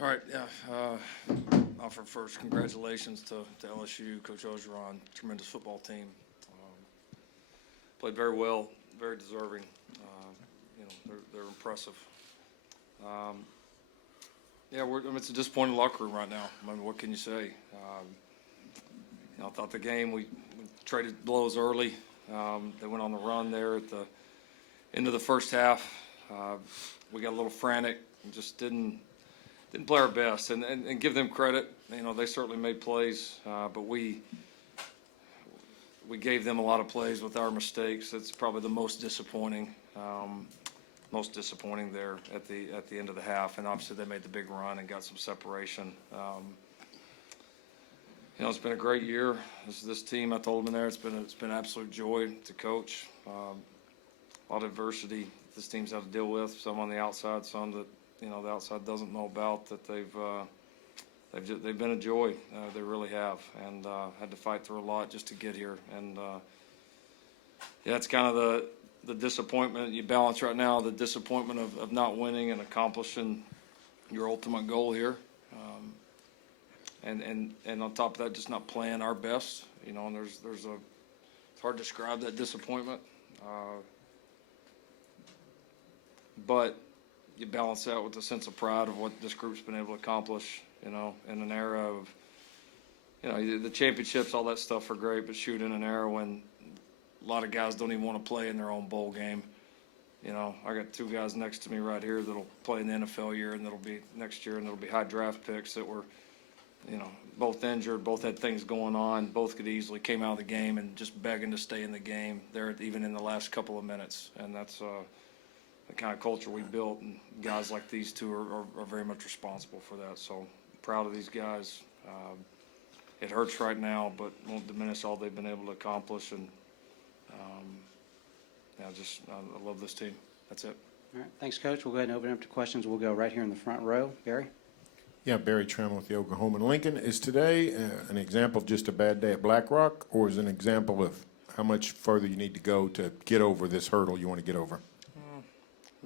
All right, yeah. Offer first, congratulations to LSU, Coach Ogeron, tremendous football team. Played very well, very deserving. They're impressive. Yeah, it's a disappointing locker room right now. I mean, what can you say? I thought the game, we traded blows early. They went on the run there at the end of the first half. We got a little frantic and just didn't play our best, and give them credit. They certainly made plays, but we gave them a lot of plays with our mistakes. That's probably the most disappointing there at the end of the half. And obviously they made the big run and got some separation. It's been a great year. This team, I told them in there, it's been an absolute joy to coach. A lot of adversity this team's had to deal with. Some on the outside, some that the outside doesn't know about. That they've been a joy. They really have, and had to fight through a lot just to get here. And yeah, it's kind of the disappointment. You balance right now the disappointment of not winning and accomplishing your ultimate goal here. And on top of that, just not playing our best, and it's hard to describe that disappointment. But you balance that with a sense of pride of what this group's been able to accomplish, in an era of, the championships, all that stuff are great, but shoot, in an era when a lot of guys don't even want to play in their own bowl game. I got two guys next to me right here that'll play in the NFL year, and that'll be next year, and that'll be high draft picks that were, both injured, both had things going on, both could easily came out of the game and just begging to stay in the game there, even in the last couple of minutes. And that's the kind of culture we built, and guys like these two are very much responsible for that. So proud of these guys. It hurts right now, but won't diminish all they've been able to accomplish. And I love this team. That's it. All right, thanks, Coach. We'll go ahead and open it up to questions. We'll go right here in the front row. Barry? Yeah, Barry Trim with the Oklahoma Lincoln. Is today an example of just a bad day at Black Rock, or is it an example of how much further you need to go to get over this hurdle you want to get over?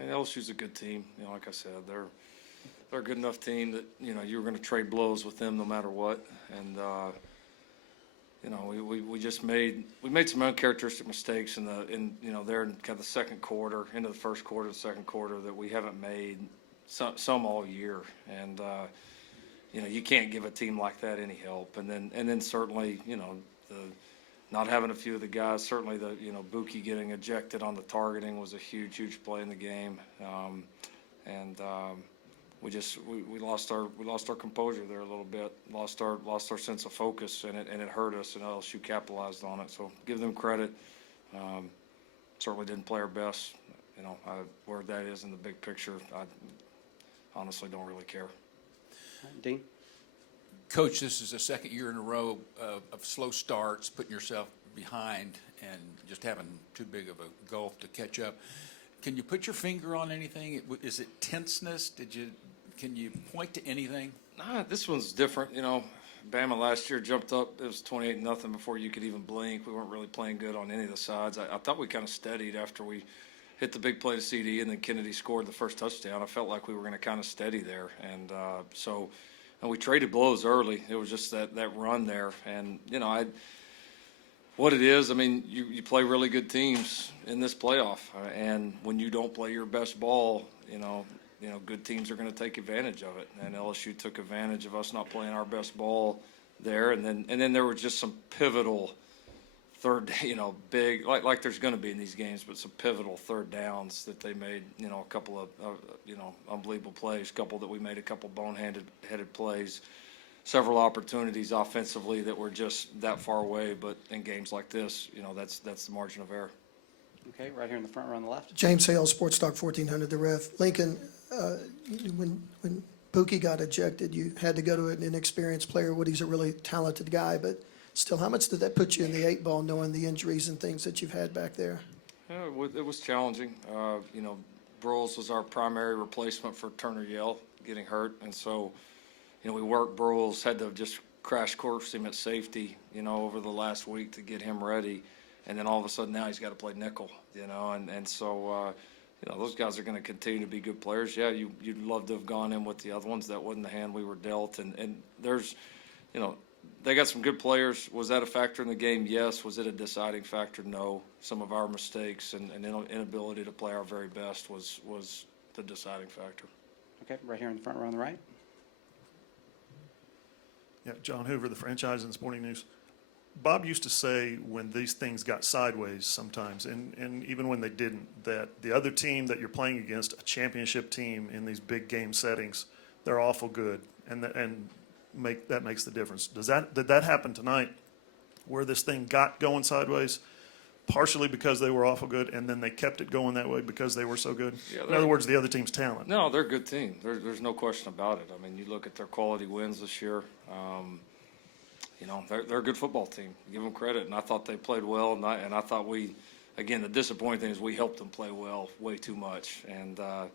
LSU's a good team. Like I said, they're a good enough team that you were going to trade blows with them no matter what. And we just made some uncharacteristic mistakes in there in kind of the second quarter, into the first quarter, the second quarter, that we haven't made some all year. And you can't give a team like that any help. And then certainly the not having a few of the guys, certainly the Buki getting ejected on the targeting was a huge play in the game. We lost our composure there a little bit, lost our sense of focus, and it hurt us, and LSU capitalized on it. So give them credit. Certainly didn't play our best. Where that is in the big picture, I honestly don't really care. Dean? Coach, this is the second year in a row of slow starts, putting yourself behind and just having too big of a gulf to catch up. Can you put your finger on anything? Is it tenseness? Can you point to anything? Nah, this one's different. Bama last year jumped up. It was 28-0 before you could even blink. We weren't really playing good on any of the sides. I thought we kind of steadied after we hit the big play to CD, and then Kennedy scored the first touchdown. I felt like we were going to kind of steady there. And and we traded blows early. It was just that run there. And, what it is, you play really good teams in this playoff. And when you don't play your best ball, good teams are going to take advantage of it. And LSU took advantage of us not playing our best ball there. And then there were just some pivotal third, big, like there's going to be in these games, but some pivotal third downs that they made, a couple of, unbelievable plays, a couple that we made, a couple boneheaded plays, several opportunities offensively that were just that far away. But in games like this, that's the margin of error. Okay, right here in the front row on the left. James Hale, Sports Talk 1400, The Ref. Lincoln, when Buki got ejected, you had to go to an inexperienced player. Woody's a really talented guy, but still, how much did that put you in the 8 ball, knowing the injuries and things that you've had back there? Yeah, it was challenging. Broyles was our primary replacement for Turner Yell getting hurt, and so we worked Broyles, had to just crash course him at safety, over the last week to get him ready, and then all of a sudden now he's got to play nickel, and so those guys are going to continue to be good players. Yeah, you'd love to have gone in with the other ones. That wasn't the hand we were dealt. And there's, they got some good players. Was that a factor in the game? Yes. Was it a deciding factor? No. Some of our mistakes and inability to play our very best was the deciding factor. Okay, right here in the front row on the right. Yeah, John Hoover, the franchise and sporting news. Bob used to say when these things got sideways sometimes, and even when they didn't, that the other team that you're playing against, a championship team in these big game settings, they're awful good, and that makes the difference. Did that happen tonight, where this thing got going sideways, partially because they were awful good, and then they kept it going that way because they were so good? Yeah, in other words, the other team's talent. No, they're a good team. There's no question about it. I mean, you look at their quality wins this year. They're a good football team. Give them credit, and I thought they played well. And I thought the disappointing thing is we helped them play well way too much. And I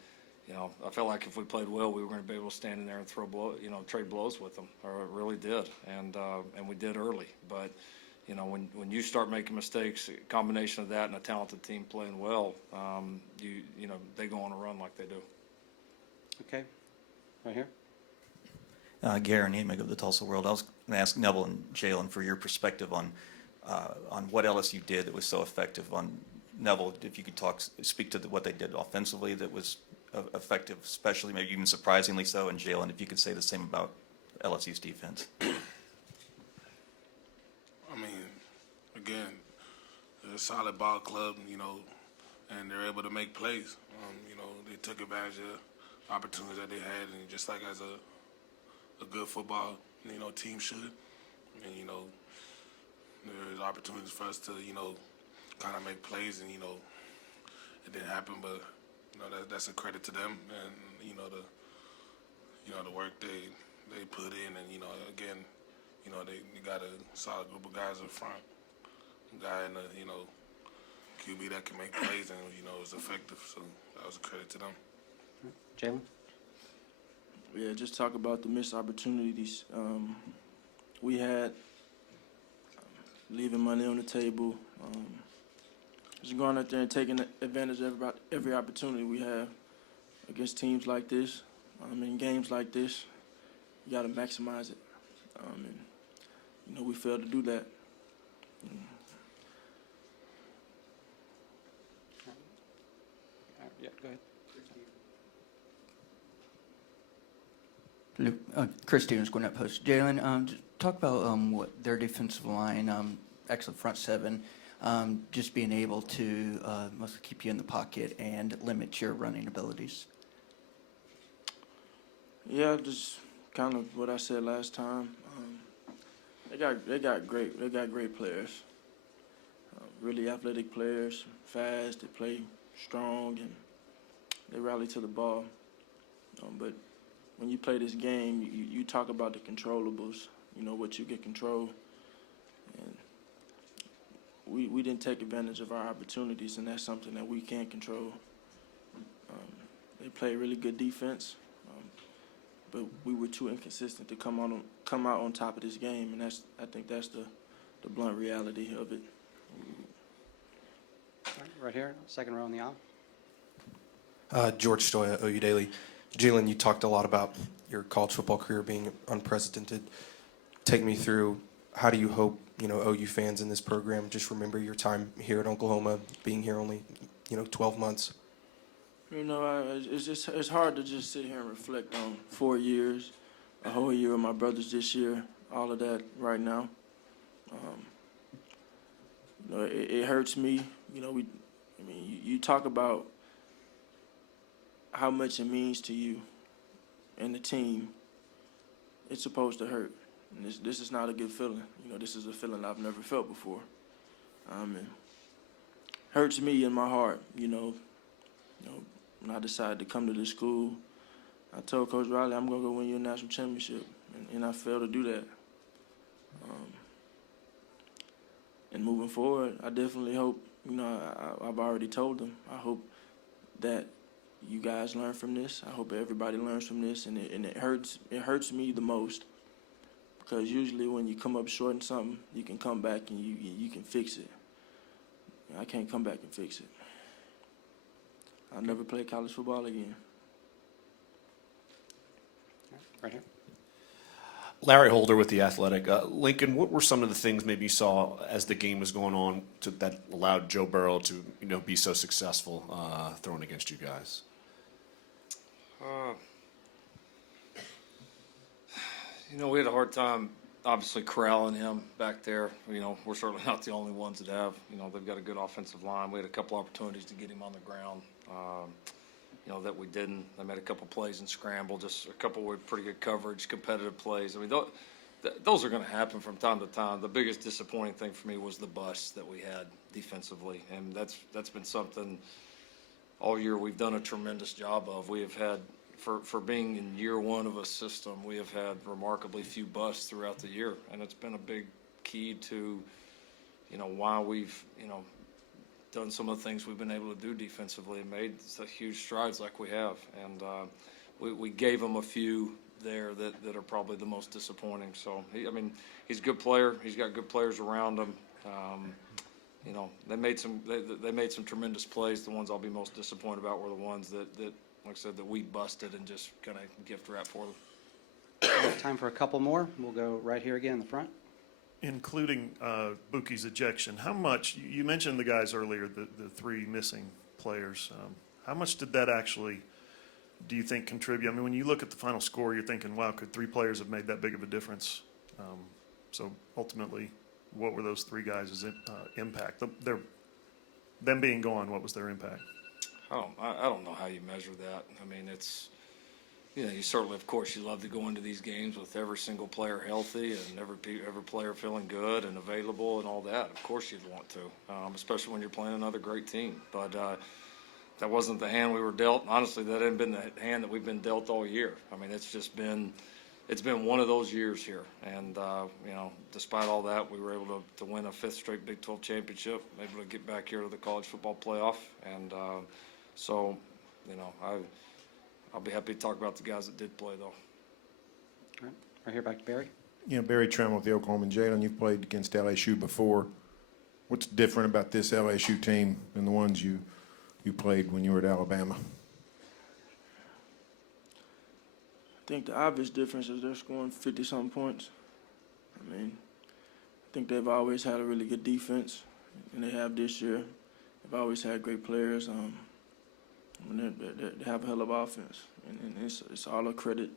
felt like if we played well, we were going to be able to stand in there and trade blows with them. Or it really did, and we did early. But when you start making mistakes, a combination of that and a talented team playing well, they go on a run like they do. Okay, right here. Garen Amick of the Tulsa World. I was going to ask Neville and Jalen for your perspective on what LSU did that was so effective. On Neville, if you could speak to what they did offensively that was effective, especially maybe even surprisingly so. And Jalen, if you could say the same about LSU's defense. I mean, again, they're a solid ball club, and they're able to make plays. They took advantage of opportunities that they had, and just like as a good football, team should. And, there's opportunities for us to, kind of make plays, and, it didn't happen, but, that's a credit to them and, the work they put in. And, again, they got a solid group of guys up front. A guy in the, QB that can make plays and, is effective. So that was a credit to them. Jalen? Yeah, just talk about the missed opportunities we had, leaving money on the table, just going out there and taking advantage of every opportunity we have against teams like this, in games like this. You got to maximize it, and we failed to do that. Yeah, go ahead. Chris Stevens, Gwinnett Post. Jalen, just talk about what their defensive line, excellent front seven, just being able to mostly keep you in the pocket and limit your running abilities. Yeah, just kind of what I said last time. They got great players, really athletic players, fast. They play strong and they rally to the ball. But when you play this game, you talk about the controllables, what you can control. And we didn't take advantage of our opportunities, and that's something that we can't control. They play really good defense, but we were too inconsistent to come out on top of this game, and I think that's the blunt reality of it. Right here, second row on the aisle. George Stoya, OU Daily. Jalen, you talked a lot about your college football career being unprecedented. Take me through, how do you hope, OU fans in this program just remember your time here at Oklahoma, being here only, 12 months? It's hard to just sit here and reflect on 4 years, a whole year with my brothers this year, all of that right now. It hurts me. You talk about how much it means to you and the team. It's supposed to hurt. And this is not a good feeling. This is a feeling I've never felt before. It hurts me in my heart. When I decided to come to this school, I told Coach Riley, I'm going to go win you a national championship. And I failed to do that. And moving forward, I definitely hope, I've already told them, I hope that you guys learn from this. I hope everybody learns from this. And it hurts me the most, because usually when you come up short in something, you can come back and you can fix it. I can't come back and fix it. I'll never play college football again. Right here. Larry Holder with The Athletic. Lincoln, what were some of the things maybe you saw as the game was going on that allowed Joe Burrow to, be so successful throwing against you guys? We had a hard time, obviously, corralling him back there. We're certainly not the only ones that have. They've got a good offensive line. We had a couple opportunities to get him on the ground, that we didn't. They made a couple plays in scramble, just a couple with pretty good coverage, competitive plays. I mean, those are going to happen from time to time. The biggest disappointing thing for me was the bust that we had defensively, and that's been something all year we've done a tremendous job of. We have had, for being in year one of a system, we have had remarkably few busts throughout the year, and it's been a big key to, why we've, done some of the things we've been able to do defensively and made such huge strides like we have. And we gave them a few there that are probably the most disappointing. So, he's a good player. He's got good players around him. They made some tremendous plays. The ones I'll be most disappointed about were the ones that like I said, that we busted and just kind of gift wrap for them. We have time for a couple more. We'll go right here again in the front. Including Buki's ejection, how much, you mentioned the guys earlier, the three missing players. How much did that actually, do you think, contribute? I mean, when you look at the final score, you're thinking, wow, could three players have made that big of a difference? So ultimately, what were those three guys' impact? Them being gone, what was their impact? I don't know how you measure that. I mean, it's, you certainly, of course, you love to go into these games with every single player healthy and every player feeling good and available and all that. Of course you'd want to, especially when you're playing another great team. But that wasn't the hand we were dealt. Honestly, that hadn't been the hand that we've been dealt all year. I mean, it's been one of those years here. And, despite all that, we were able to win a fifth straight Big 12 championship, able to get back here to the college football playoff. And so, I'll be happy to talk about the guys that did play, though. All right. Right here back to Barry. Barry Trammell with the Oklahoma, and Jalen, you've played against LSU before. What's different about this LSU team than the ones you played when you were at Alabama? I think the obvious difference is they're scoring 50-something points. I think they've always had a really good defense, and they have this year. They've always had great players. They have a hell of offense, and it's all a credit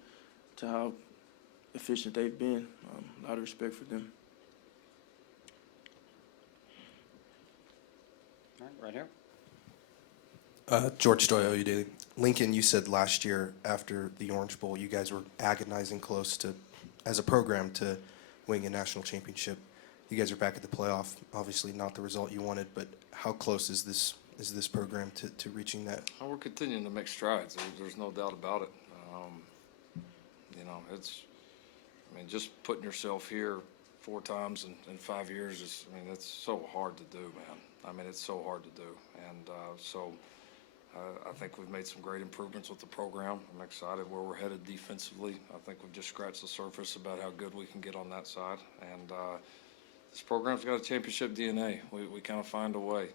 to how efficient they've been. A lot of respect for them. All right here. George Stoyo, OU Daily. Lincoln, you said last year after the Orange Bowl, you guys were agonizing close to, as a program, to winning a national championship. You guys are back at the playoff. Obviously, not the result you wanted, but how close is this program to reaching that? We're continuing to make strides. There's no doubt about it. Just putting yourself here 4 times in 5 years is, it's so hard to do, man. It's so hard to do. And I think we've made some great improvements with the program. I'm excited where we're headed defensively. I think we've just scratched the surface about how good we can get on that side. And this program's got a championship DNA. We kind of find a way.